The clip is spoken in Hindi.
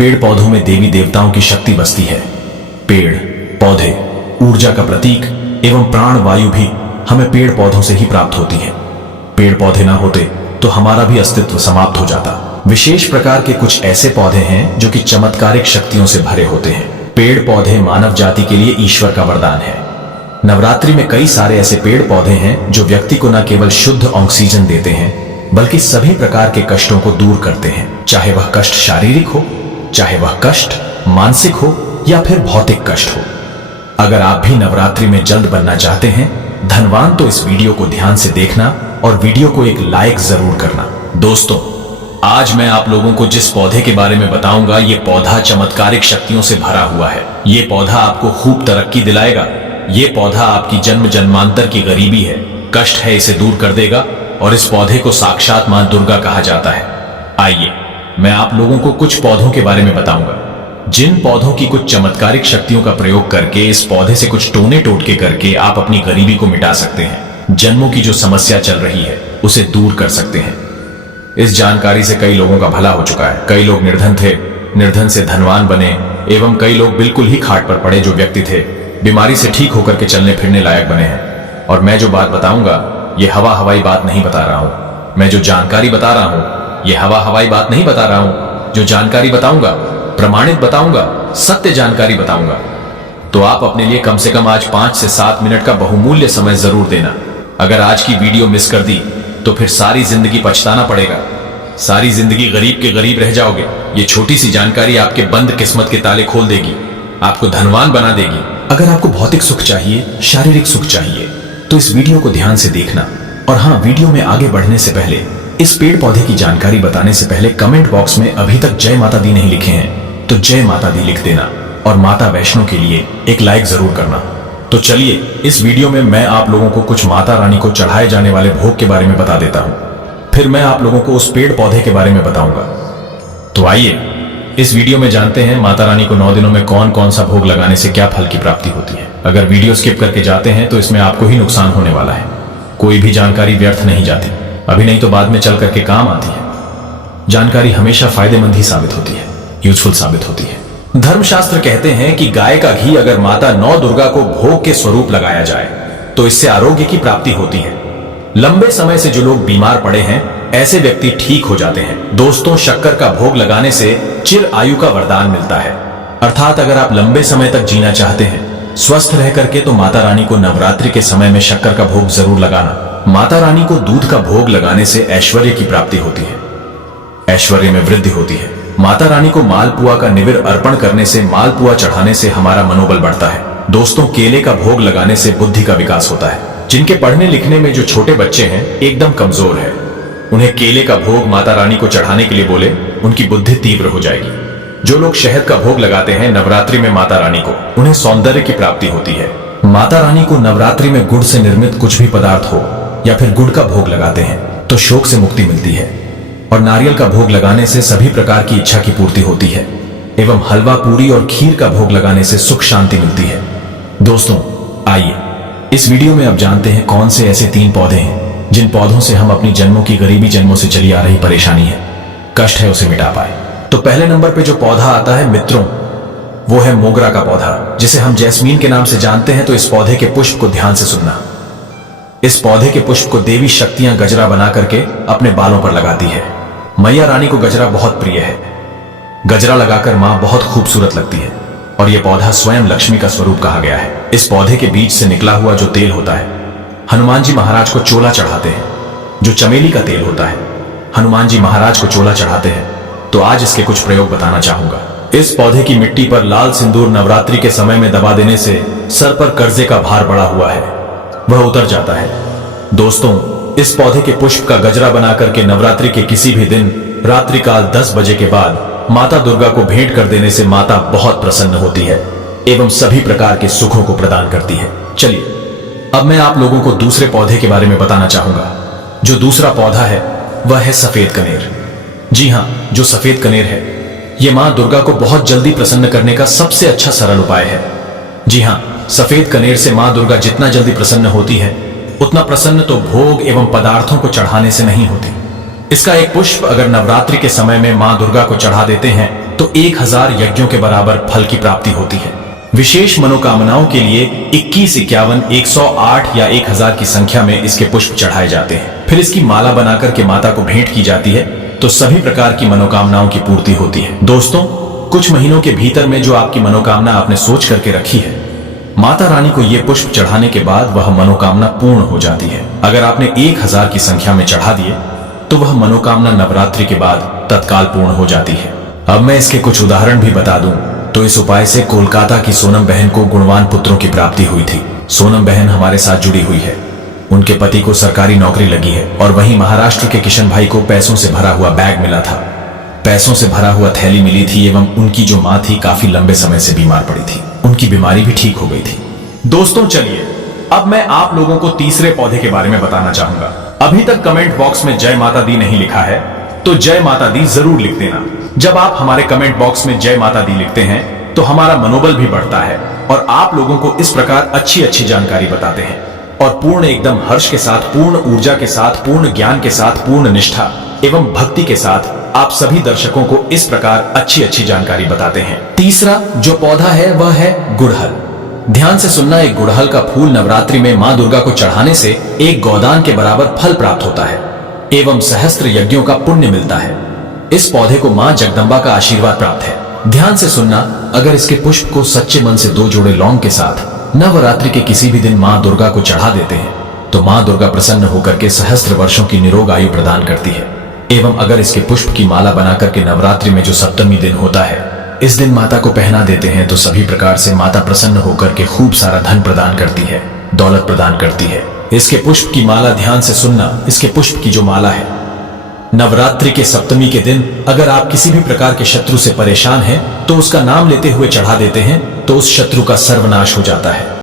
पेड़ पौधों में देवी देवताओं की शक्ति बसती है। पेड़ पौधे ऊर्जा का प्रतीक एवं प्राण वायु भी हमें पेड़ पौधों से ही प्राप्त होती है। पेड़ पौधे ना होते तो हमारा भी अस्तित्व समाप्त हो जाता। विशेष प्रकार के कुछ ऐसे पौधे हैं जो कि चमत्कारिक शक्तियों से भरे होते हैं। पेड़ पौधे मानव जाति के लिए ईश्वर का वरदान है। नवरात्रि में कई सारे ऐसे पेड़ पौधे हैं जो व्यक्ति को न केवल शुद्ध ऑक्सीजन देते हैं बल्कि सभी प्रकार के कष्टों को दूर करते हैं, चाहे वह कष्ट शारीरिक हो, चाहे वह कष्ट मानसिक हो या फिर भौतिक कष्ट हो। अगर आप भी नवरात्रि में जल्द बनना चाहते हैं धनवान तो इस वीडियो को ध्यान से देखना और वीडियो को एक लाइक जरूर करना। दोस्तों, आज मैं आप लोगों को जिस पौधे के बारे में बताऊंगा ये पौधा चमत्कारिक शक्तियों से भरा हुआ है। ये पौधा आपको खूब तरक्की दिलाएगा। ये पौधा आपकी जन्म जन्मांतर की गरीबी है, कष्ट है, इसे दूर कर देगा और इस पौधे को साक्षात मां दुर्गा कहा जाता है। आइए मैं आप लोगों को कुछ पौधों के बारे में बताऊंगा जिन पौधों की कुछ चमत्कारिक शक्तियों का प्रयोग करके इस पौधे से कुछ टोने टोटके करके आप अपनी गरीबी को मिटा सकते हैं, जन्मों की जो समस्या चल रही है उसे दूर कर सकते हैं। इस जानकारी से कई लोगों का भला हो चुका है। कई लोग निर्धन थे, निर्धन से धनवान बने एवं कई लोग बिल्कुल ही खाट पर पड़े जो व्यक्ति थे बीमारी से ठीक होकर के चलने फिरने लायक बने हैं। और मैं जो बात बताऊंगा ये हवा हवाई बात नहीं बता रहा हूं। मैं जो जानकारी बता रहा हूं ये हवा हवाई बात नहीं बता रहा हूं। जो जानकारी बताऊंगा प्रमाणित बताऊंगा, सत्य जानकारी बताऊंगा। तो आप अपने लिए कम से कम आज 5 से 7 मिनट का बहुमूल्य समय जरूर देना। अगर आज की वीडियो मिस कर दी तो फिर सारी जिंदगी पछताना पड़ेगा, सारी जिंदगी गरीब के गरीब रह जाओगे। ये छोटी सी जानकारी आपके बंद किस्मत के ताले खोल देगी, आपको धनवान बना देगी। अगर आपको भौतिक सुख चाहिए, शारीरिक सुख चाहिए तो इस वीडियो को ध्यान से देखना। और हाँ, वीडियो में आगे बढ़ने से पहले, इस पेड़ पौधे की जानकारी बताने से पहले कमेंट बॉक्स में अभी तक जय माता दी नहीं लिखे हैं तो जय माता दी लिख देना और माता वैष्णो के लिए एक लाइक जरूर करना। तो चलिए इस वीडियो में मैं आप लोगों को कुछ माता रानी को चढ़ाए जाने वाले भोग के बारे में बता देता हूं, फिर मैं आप लोगों को उस पेड़ पौधे के बारे में बताऊंगा। तो आइए इस वीडियो में जानते हैं माता रानी को 9 दिनों में कौन कौन सा भोग लगाने से क्या फल की प्राप्ति होती है। अगर वीडियो स्किप करके जाते हैं तो इसमें आपको ही नुकसान होने वाला है। कोई भी जानकारी व्यर्थ नहीं जाती, अभी नहीं तो बाद में चल करके काम आती है। जानकारी हमेशा फायदेमंद ही साबित होती है, यूजफुल साबित होती है। धर्मशास्त्र कहते हैं कि गाय का घी अगर माता नौ दुर्गा को भोग के स्वरूप लगाया जाए तो इससे आरोग्य की प्राप्ति होती है। लंबे समय से जो लोग बीमार पड़े हैं ऐसे व्यक्ति ठीक हो जाते हैं। दोस्तों, शक्कर का भोग लगाने से चिर आयु का वरदान मिलता है। अर्थात अगर आप लंबे समय तक जीना चाहते हैं, स्वस्थ रह करके, तो माता रानी को नवरात्रि के समय में शक्कर का भोग जरूर लगाना। माता रानी को दूध का भोग लगाने से ऐश्वर्य की प्राप्ति होती है, ऐश्वर्य में वृद्धि होती है। माता रानी को मालपुआ का निवेद्य अर्पण करने से, मालपुआ चढ़ाने से हमारा मनोबल बढ़ता है। दोस्तों, केले का भोग लगाने से बुद्धि का विकास होता है। जिनके पढ़ने लिखने में जो छोटे बच्चे हैं एकदम कमजोर है, उन्हें केले का भोग माता रानी को चढ़ाने के लिए बोले, उनकी बुद्धि तीव्र हो जाएगी। जो लोग शहद का भोग लगाते हैं नवरात्रि में माता रानी को, उन्हें सौंदर्य की प्राप्ति होती है। माता रानी को नवरात्रि में गुड़ से निर्मित कुछ भी पदार्थ हो या फिर गुड़ का भोग लगाते हैं तो शोक से मुक्ति मिलती है। और नारियल का भोग लगाने से सभी प्रकार की इच्छा की पूर्ति होती है एवं हलवा पूरी और खीर का भोग लगाने से सुख शांति मिलती है। दोस्तों, आइए इस वीडियो में अब जानते हैं कौन से ऐसे 3 पौधे हैं जिन पौधों से हम अपनी जन्मों की गरीबी, जन्मों से चली आ रही परेशानी है, कष्ट है, उसे मिटा पाए। तो पहले नंबर पे जो पौधा आता है मित्रों, वो है मोगरा का पौधा, जिसे हम जैस्मीन के नाम से जानते हैं। तो इस पौधे के पुष्प को ध्यान से सुनना। इस पौधे के पुष्प को देवी शक्तियां गजरा बना करके अपने बालों पर लगाती है। मैया रानी को गजरा बहुत प्रिय है। गजरा लगाकर मां बहुत खूबसूरत लगती है और यह पौधा स्वयं लक्ष्मी का स्वरूप कहा गया है। इस पौधे के बीज से निकला हुआ जो तेल होता है, हनुमान जी महाराज को चोला चढ़ाते हैं। जो चमेली का तेल होता है, हनुमान जी महाराज को चोला चढ़ाते हैं। तो आज इसके कुछ प्रयोग बताना चाहूंगा। इस पौधे की मिट्टी पर लाल सिंदूर नवरात्रि के समय में दबा देने से सर पर कर्जे का भार पड़ा हुआ है वह उतर जाता है। दोस्तों, इस पौधे के पुष्प का गजरा बना करके नवरात्रि के किसी भी दिन रात्रि काल 10 बजे के बाद माता दुर्गा को भेंट कर देने से माता बहुत प्रसन्न होती है एवं सभी प्रकार के सुखों को प्रदान करती है। चलिए अब मैं आप लोगों को दूसरे पौधे के बारे में बताना चाहूंगा। जो दूसरा पौधा है वह है सफेद कनेर। जी हाँ, जो सफेद कनेर है ये मां दुर्गा को बहुत जल्दी प्रसन्न करने का सबसे अच्छा सरल उपाय है। जी हाँ, सफेद कनेर से मां दुर्गा जितना जल्दी प्रसन्न होती है उतना प्रसन्न तो भोग एवं पदार्थों को चढ़ाने से नहीं होती। इसका एक पुष्प अगर नवरात्रि के समय में मां दुर्गा को चढ़ा देते हैं तो 1000 यज्ञों के बराबर फल की प्राप्ति होती है। विशेष मनोकामनाओं के लिए 21, 51, 108 या 1000 की संख्या में इसके पुष्प चढ़ाए जाते हैं। फिर इसकी माला बनाकर के माता को भेंट की जाती है तो सभी प्रकार की मनोकामनाओं की पूर्ति होती है। दोस्तों, कुछ महीनों के भीतर में जो आपकी मनोकामना आपने सोच करके रखी है, माता रानी को ये पुष्प चढ़ाने के बाद वह मनोकामना पूर्ण हो जाती है। अगर आपने 1000 की संख्या में चढ़ा दिए तो वह मनोकामना नवरात्रि के बाद तत्काल पूर्ण हो जाती है। अब मैं इसके कुछ उदाहरण भी बता दूं तो इस उपाय से कोलकाता की सोनम बहन को गुणवान पुत्रों की प्राप्ति हुई थी। सोनम बहन हमारे साथ जुड़ी हुई है, उनके पति को सरकारी नौकरी लगी है और वहीं महाराष्ट्र के किशन भाई को पैसों से भरा हुआ बैग मिला था, पैसों से भरा हुआ थैली मिली थी एवं उनकी जो मां थी काफी लंबे समय से बीमार पड़ी थी, उनकी बीमारी भी ठीक हो गई थी। दोस्तों चलिए अब मैं आप लोगों को तीसरे पौधे के बारे में बताना चाहूंगा। अभी तक कमेंट बॉक्स में जय माता दी नहीं लिखा है तो जय माता दी जरूर लिख देना। जब आप हमारे कमेंट बॉक्स में जय माता दी लिखते हैं तो हमारा मनोबल भी बढ़ता है और आप लोगों को इस प्रकार अच्छी अच्छी जानकारी बताते हैं और पूर्ण एकदम हर्ष के साथ, पूर्ण ऊर्जा के साथ, पूर्ण ज्ञान के साथ, पूर्ण निष्ठा एवं भक्ति के साथ आप सभी दर्शकों को इस प्रकार अच्छी अच्छी जानकारी बताते हैं। तीसरा जो पौधा है वह है गुड़हल। ध्यान से सुनना, एक गुड़हल का फूल नवरात्रि में मां दुर्गा को चढ़ाने से एक गोदान के बराबर फल प्राप्त होता है एवं सहस्त्र यज्ञों का पुण्य मिलता है। इस पौधे को मां जगदम्बा का आशीर्वाद प्राप्त है। ध्यान से सुनना, अगर इसके पुष्प को सच्चे मन से 2 जोड़े लौंग के साथ नवरात्रि के किसी भी दिन मां दुर्गा को चढ़ा देते हैं तो मां दुर्गा प्रसन्न होकर के सहस्त्र वर्षों की निरोग आयु प्रदान करती है। एवं अगर इसके पुष्प की माला बनाकर के नवरात्रि में जो सप्तमी दिन होता है, इस दिन माता को पहना देते हैं तो सभी प्रकार से माता प्रसन्न होकर के खूब सारा धन प्रदान करती है, दौलत प्रदान करती है। इसके पुष्प की माला, ध्यान से सुनना, इसके पुष्प की जो माला है, नवरात्रि के सप्तमी के दिन अगर आप किसी भी प्रकार के शत्रु से परेशान हैं तो उसका नाम लेते हुए चढ़ा देते हैं तो उस शत्रु का सर्वनाश हो जाता है।